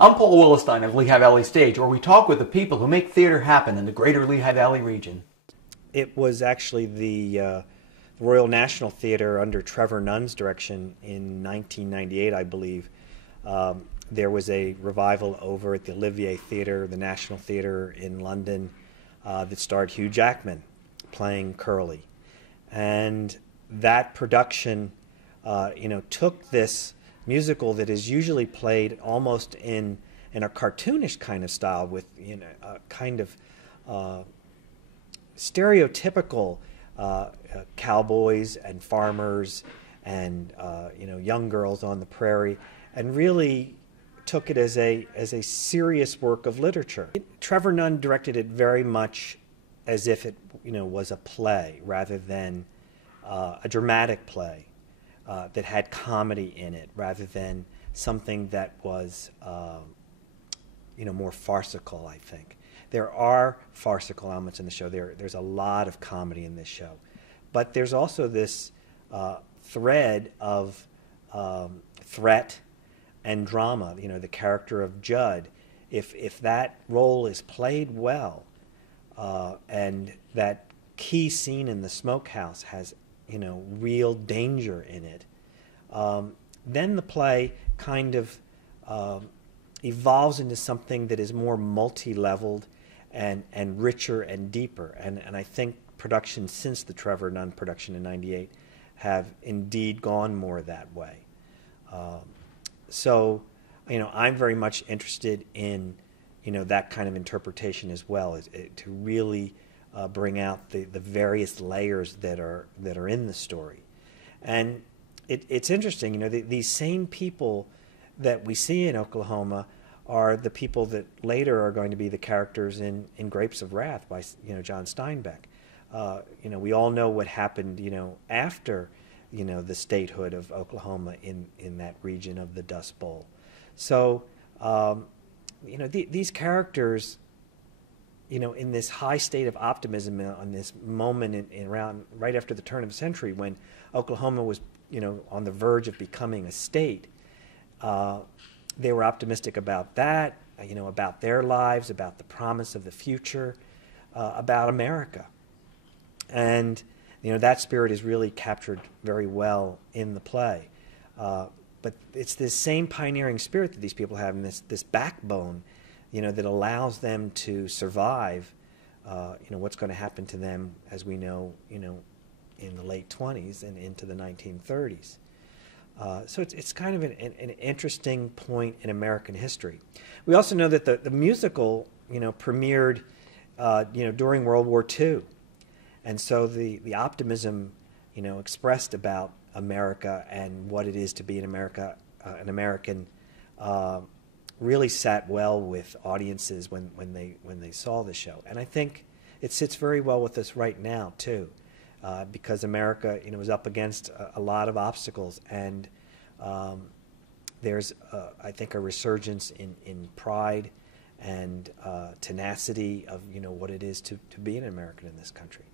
I'm Paul Willistein of Lehigh Valley Stage, where we talk with the people who make theater happen in the greater Lehigh Valley region. It was actually the Royal National Theater under Trevor Nunn's direction in 1998, I believe. There was a revival over at the Olivier Theatre, the National Theatre in London, that starred Hugh Jackman playing Curly. And that production, took this musical that is usually played almost in a cartoonish kind of style with a kind of stereotypical cowboys and farmers and young girls on the prairie, and really took it as a serious work of literature. Trevor Nunn directed it very much as if it was a play rather than a dramatic play that had comedy in it, rather than something that was more farcical, I think. There are farcical elements in the show. There's a lot of comedy in this show. But there's also this thread of threat and drama. The character of Judd, if that role is played well, and that key scene in the smokehouse has real danger in it, then the play kind of evolves into something that is more multi-leveled and richer and deeper. And I think productions since the Trevor Nunn production in '98 have indeed gone more that way. So I'm very much interested in that kind of interpretation as well, to really bring out the various layers that are in the story. And it's interesting, these same people that we see in Oklahoma are the people that later are going to be the characters in Grapes of Wrath by John Steinbeck. We all know what happened after the statehood of Oklahoma in that region of the Dust Bowl. So these characters, in this high state of optimism on this moment around right after the turn of the century, when Oklahoma was on the verge of becoming a state, they were optimistic about that, about their lives, about the promise of the future, about America. And that spirit is really captured very well in the play. But it's this same pioneering spirit that these people have, and this backbone, that allows them to survive, what's going to happen to them, as we know, in the late 20s and into the 1930s. So it's kind of an interesting point in American history. We also know that the musical, premiered, during World War II. And so the optimism, expressed about America and what it is to be an American, really sat well with audiences when they saw the show. And I think it sits very well with us right now too, because America, is up against a lot of obstacles, and there's, I think, a resurgence in pride and tenacity of what it is to be an American in this country.